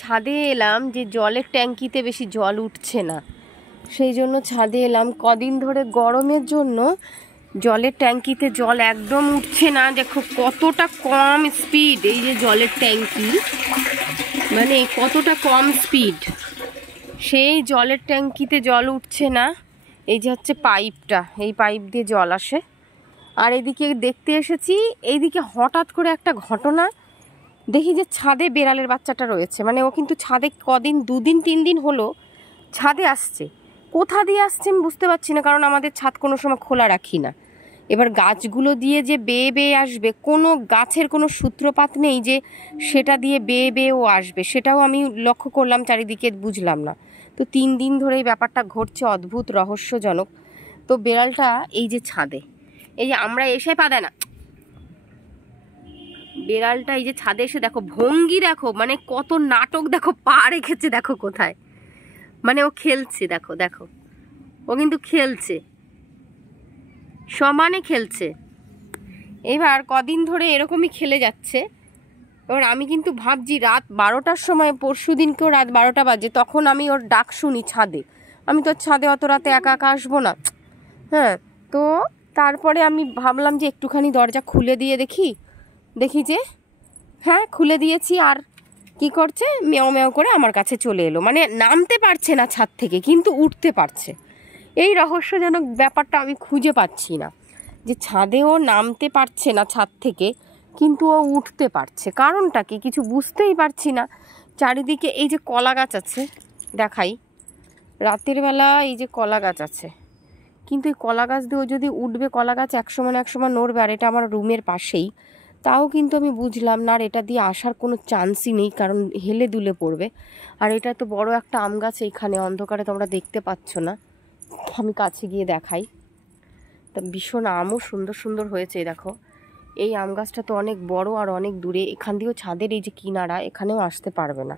ছাদে এলাম যে জলের ট্যাঙ্কিতে বেশি জল উঠছে না, সেই জন্য ছাদে এলাম। কদিন ধরে গরমের জন্য জলের ট্যাঙ্কিতে জল একদম উঠছে না। দেখো কতটা কম স্পিড, এই যে জলের ট্যাঙ্কি মানে কতটা কম স্পিড, সেই জলের ট্যাঙ্কিতে জল উঠছে না। এই যে হচ্ছে পাইপটা, এই পাইপ দিয়ে জল আসে। আর এদিকে দেখতে এসেছি, এইদিকে হঠাৎ করে একটা ঘটনা দেখি যে ছাদে বেড়ালের বাচ্চাটা রয়েছে। মানে ও কিন্তু ছাদে কদিন 2 দিন 3 দিন হলো ছাদে আসছে। কোথা দিয়ে আসছে আমি বুঝতে পারছি না, কারণ আমাদের ছাদ কোনো সময় খোলা রাখি না। এবার গাছগুলো দিয়ে যে বেয়ে বেয়ে আসবে, কোনো গাছের কোনো সূত্রপাত নেই যে সেটা দিয়ে বেয়ে বেয়ে ও আসবে, সেটাও আমি লক্ষ্য করলাম চারিদিকে, বুঝলাম না। তো 3 দিন ধরে এই ব্যাপারটা ঘটছে, অদ্ভুত রহস্যজনক। তো বেড়ালটা এই যে ছাদে, এই যে আমরা এসে পাদায় না, বেড়ালটা এই যে ছাদে এসে দেখো ভঙ্গি, দেখো মানে কত নাটক, দেখো পা রেখেছে, দেখো কোথায়, মানে ও খেলছে, দেখো দেখো ও কিন্তু খেলছে, সমানে খেলছে। এবার কদিন ধরে এরকমই খেলে যাচ্ছে। এবার আমি কিন্তু ভাবছি রাত 12টার সময়, পরশু দিনকেও রাত 12টা বাজে, তখন আমি ওর ডাক শুনি ছাদে। আমি তো ছাদে অত রাতে একা একা আসবো না, হ্যাঁ। তো তারপরে আমি ভাবলাম যে একটুখানি দরজা খুলে দিয়ে দেখি যে হ্যাঁ খুলে দিয়েছি, আর কি করছে, মেও মেও করে আমার কাছে চলে এলো। মানে নামতে পারছে না ছাদ থেকে, কিন্তু উঠতে পারছে। এই রহস্যজনক ব্যাপারটা আমি খুঁজে পাচ্ছি না, যে ছাদেও নামতে পারছে না ছাদ থেকে, কিন্তু ও উঠতে পারছে। কারণটা কি কিছু বুঝতেই পারছি না। চারিদিকে এই যে কলা গাছ আছে, দেখাই, রাতের বেলা এই যে কলা গাছ আছে, কিন্তু এই কলা গাছ দিয়েও যদি উঠবে, কলা গাছ একসময় না একসময় নড়বে। আর এটা আমার রুমের পাশেই, তাও কিন্তু আমি বুঝলাম না। আর এটা দিয়ে আসার কোনো চান্সই নেই, কারণ হেলে দুলে পড়বে। আর এটা তো বড় একটা আম গাছ, এইখানে অন্ধকারে তোমরা দেখতে পাচ্ছ না, আমি কাছে গিয়ে দেখাই। তা ভীষণ আমও সুন্দর সুন্দর হয়েছে। দেখো এই আম গাছটা তো অনেক বড় আর অনেক দূরে, এখান দিয়েও ছাদের এই যে কিনারা, এখানেও আসতে পারবে না।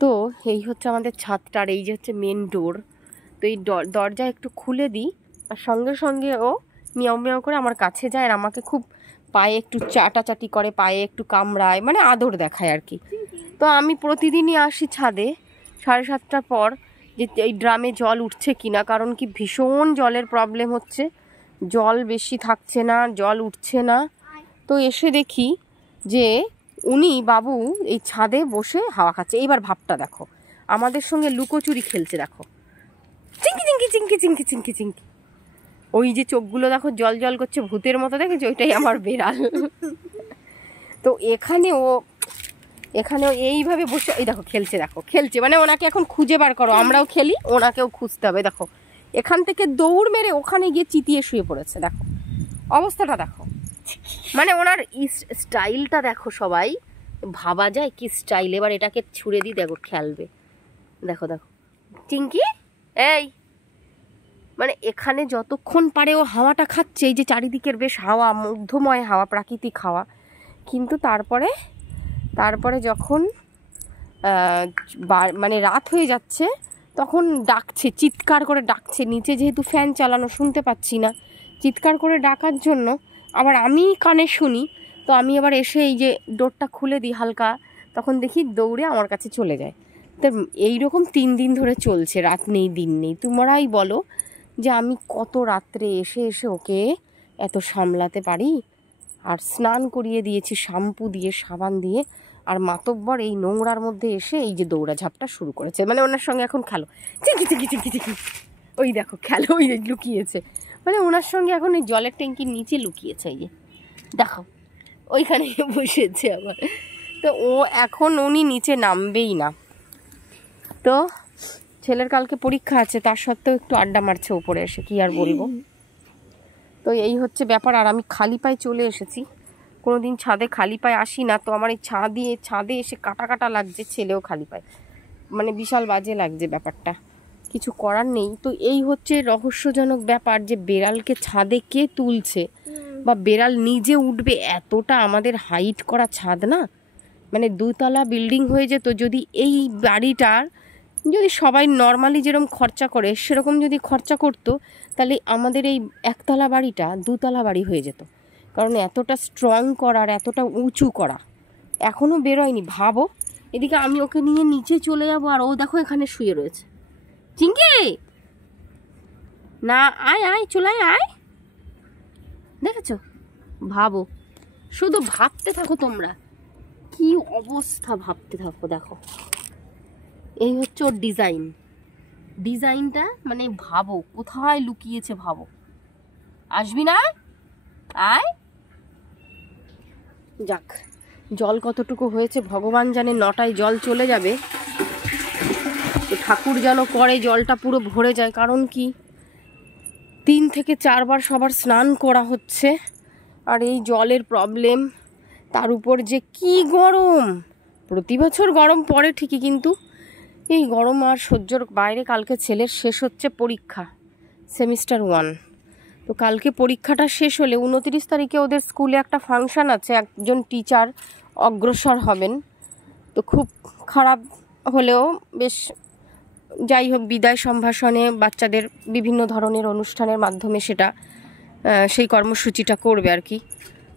তো এই হচ্ছে আমাদের ছাদটা, আর এই যে হচ্ছে মেন ডোর। তো এই দরজা একটু খুলে দিই, আর সঙ্গে সঙ্গে ও মিয়াও মিয়াও করে আমার কাছে যায়, আর আমাকে খুব পায়ে একটু চাটাচাটি করে, পায়ে একটু কামড়ায়, মানে আদর দেখায় আর কি। তো আমি প্রতিদিনই আসি ছাদে 7:30টার পর, যে এই ড্রামে জল উঠছে কিনা, কারণ কি ভীষণ জলের প্রবলেম হচ্ছে, জল বেশি থাকছে না, জল উঠছে না। তো এসে দেখি যে উনি বাবু এই ছাদে বসে হাওয়া খাচ্ছে। এইবার ভাবটা দেখো, আমাদের সঙ্গে লুকোচুরি খেলছে, দেখো চিঙ্কি চিঙ্কি চিঙ্কি চিঙ্কি চিঙ্কি চিঙ্কি, ওই যে চোখগুলো দেখো জল জল করছে ভূতের মতো, দেখেছো, ওইটাই আমার বেড়াল। তো এখানেও এইভাবে বসে, এই দেখো খেলছে, দেখো খেলছে, মানে ওনাকে এখন খুঁজে বার করো, আমরাও খেলি, ওনাকেও খুঁজতে হবে। দেখো এখান থেকে দৌড় মেরে ওখানে গিয়ে চিতিয়ে শুয়ে পড়েছে, দেখো অবস্থাটা দেখো, মানে ওনার স্টাইলটা দেখো, সবাই ভাবা যায় কি স্টাইল। এবার এটাকে ছুড়ে দিই, দেখো খেলবে, দেখো দেখো চিঙ্কি, এই মানে এখানে যতক্ষণ পারে ও হাওয়াটা খাচ্ছে, এই যে চারিদিকের বেশ হাওয়া, মুগ্ধময় হাওয়া, প্রাকৃতিক হাওয়া। কিন্তু তারপরে যখন মানে রাত হয়ে যাচ্ছে, তখন ডাকছে, চিৎকার করে ডাকছে। নিচে যেহেতু ফ্যান চালানো, শুনতে পাচ্ছি না, চিৎকার করে ডাকার জন্য আবার আমি কানে শুনি। তো আমি আবার এসে এই যে ডোরটা খুলে দিই হালকা, তখন দেখি দৌড়ে আমার কাছে চলে যায়। তো এইরকম 3 দিন ধরে চলছে, রাত নেই দিন নেই। তোমরাই বলো যে আমি কত রাত্রে এসে ওকে এত সামলাতে পারি। আর স্নান করিয়ে দিয়েছি শ্যাম্পু দিয়ে, সাবান দিয়ে, আর মাতব্বর এই নোংরার মধ্যে এসে এই যে দৌড়াঝাপটা শুরু করেছে। মানে ওনার সঙ্গে এখন খেলো, চিঙ্কি চিঙ্কি চিঙ্কি চিঙ্কি, ওই দেখো খেলো, ওই লুকিয়েছে, মানে ওনার সঙ্গে এখন এই জলের ট্যাঙ্কির নিচে লুকিয়েছে, এই যে দেখো ওইখানে বসেছে আবার। তো এখন উনি নিচে নামবেই না। তো ছেলের কালকে পরীক্ষা আছে, তার সত্ত্বেও একটু আড্ডা মারছে উপরে এসে, কি আর বলবো। তো এই হচ্ছে ব্যাপার। আর আমি খালি পায়ে চলে এসেছি, কোনোদিন ছাদে খালি পায়ে আসি না। তো আমার এই ছাদে এসে কাটা কাটা লাগছে, ছেলেও খালি পায়ে, মানে বিশাল বাজে লাগছে ব্যাপারটা, কিছু করার নেই। তো এই হচ্ছে রহস্যজনক ব্যাপার, যে বেড়ালকে ছাদে কে তুলছে, বা বেড়াল নিজে উঠবে। এতটা আমাদের হাইট করা ছাদ না, মানে 2 তলা বিল্ডিং হয়ে যেত যদি এই বাড়িটার, যদি সবাই নর্মালি যেরকম খরচা করে সেরকম যদি খরচা করতো, তাহলে আমাদের এই 1 তলা বাড়িটা 2 তলা বাড়ি হয়ে যেত। কারণ এতটা স্ট্রং করার, এতটা উঁচু করা এখনও বেরোয়নি। ভাবো এদিকে আমি ওকে নিয়ে নিচে চলে যাবো, আর ও দেখো এখানে শুয়ে রয়েছে। চিঙ্কি না, আয় আয়, চলে আয়। দেখেছো, ভাবো, শুধু ভাবতে থাকো তোমরা, কি অবস্থা, ভাবতে থাকো। দেখো এই হচ্ছে ওর ডিজাইনটা, মানে ভাবো কোথায় লুকিয়েছে, ভাবো। আসবি না? আয়। যাক, জল কতটুকু হয়েছে ভগবান জানে, 9টায় জল চলে যাবে। তো ঠাকুর যেন করে জলটা পুরো ভরে যায়, কারণ কি 3 থেকে 4 বার সবার স্নান করা হচ্ছে, আর এই জলের প্রবলেম। তার উপর যে কি গরম, প্রতি বছর গরম পড়ে ঠিকই, কিন্তু এই গরম আর সহ্যর বাইরে। কালকে ছেলের শেষ হচ্ছে পরীক্ষা, সেমিস্টার 1। তো কালকে পরীক্ষাটা শেষ হলে 29 তারিখে ওদের স্কুলে একটা ফাংশান আছে, একজন টিচার অগ্রসর হবেন। তো খুব খারাপ হলেও বেশ, যাই হোক, বিদায় সম্ভাষণে বাচ্চাদের বিভিন্ন ধরনের অনুষ্ঠানের মাধ্যমে সেটা সেই কর্মসূচিটা করবে আর কি।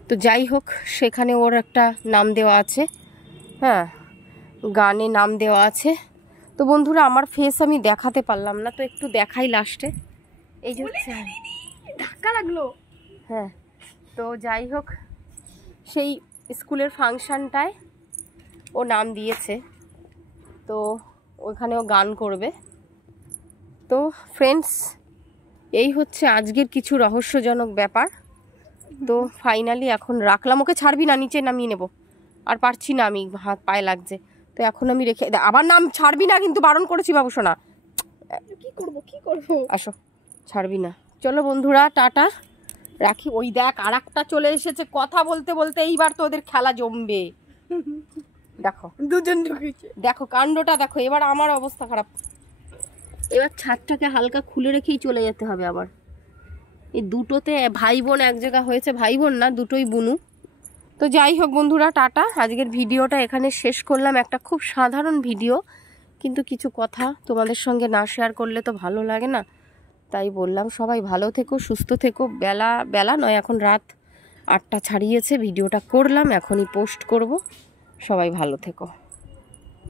তো যাই হোক, সেখানে ওর একটা নাম দেওয়া আছে, হ্যাঁ, গানে নাম দেওয়া আছে। তো বন্ধুরা, আমার ফেস আমি দেখাতে পারলাম না, তো একটু দেখাই লাস্টে। এই যে হচ্ছে, ধাক্কা লাগলো। হ্যাঁ, তো যাই হোক, সেই স্কুলের ফাংশানটায় ও নাম দিয়েছে, তো ওখানেও গান করবে। তো ফ্রেন্ডস, এই হচ্ছে আজকের কিছু রহস্যজনক ব্যাপার। তো ফাইনালি এখন রাখলাম। ওকে ছাড়বি না, নিচে নামিয়ে নেব, আর পারছি না, আমি হাত পায়ে লাগছে। তো এখন আমি রেখে, আবার নাম, ছাড়বি না কিন্তু, বারণ করেছি বাবু সোনা। কি করবো, আসো, ছাড়বি না। চলো বন্ধুরা, টাটা, রাখি। ওই দেখ, আর একটা চলে এসেছে, কথা বলতে বলতে এইবার তো ওদের খেলা জমবে। দেখো দুজন ঢুকেছে, দেখো কাণ্ডটা দেখো। এবার আমার অবস্থা খারাপ, এবার ছাদটাকে হালকা খুলে রেখেই চলে যেতে হবে আবার। এই দুটোতে ভাই বোন এক জায়গা হয়েছে, ভাই বোন না, দুটোই বুনু। তো যাই হোক বন্ধুরা, টাটা। আজকের ভিডিওটা এখানে শেষ করলাম। একটা খুব সাধারণ ভিডিও, কিন্তু কিছু কথা তোমাদের সঙ্গে না শেয়ার করলে তো ভালো লাগে না, তাই বললাম। সবাই ভালো থেকো, সুস্থ থেকো। বেলা নয়, এখন রাত 8টা ছাড়িয়েছে। ভিডিওটা করলাম, এখনই পোস্ট করব। সবাই ভালো থেকো।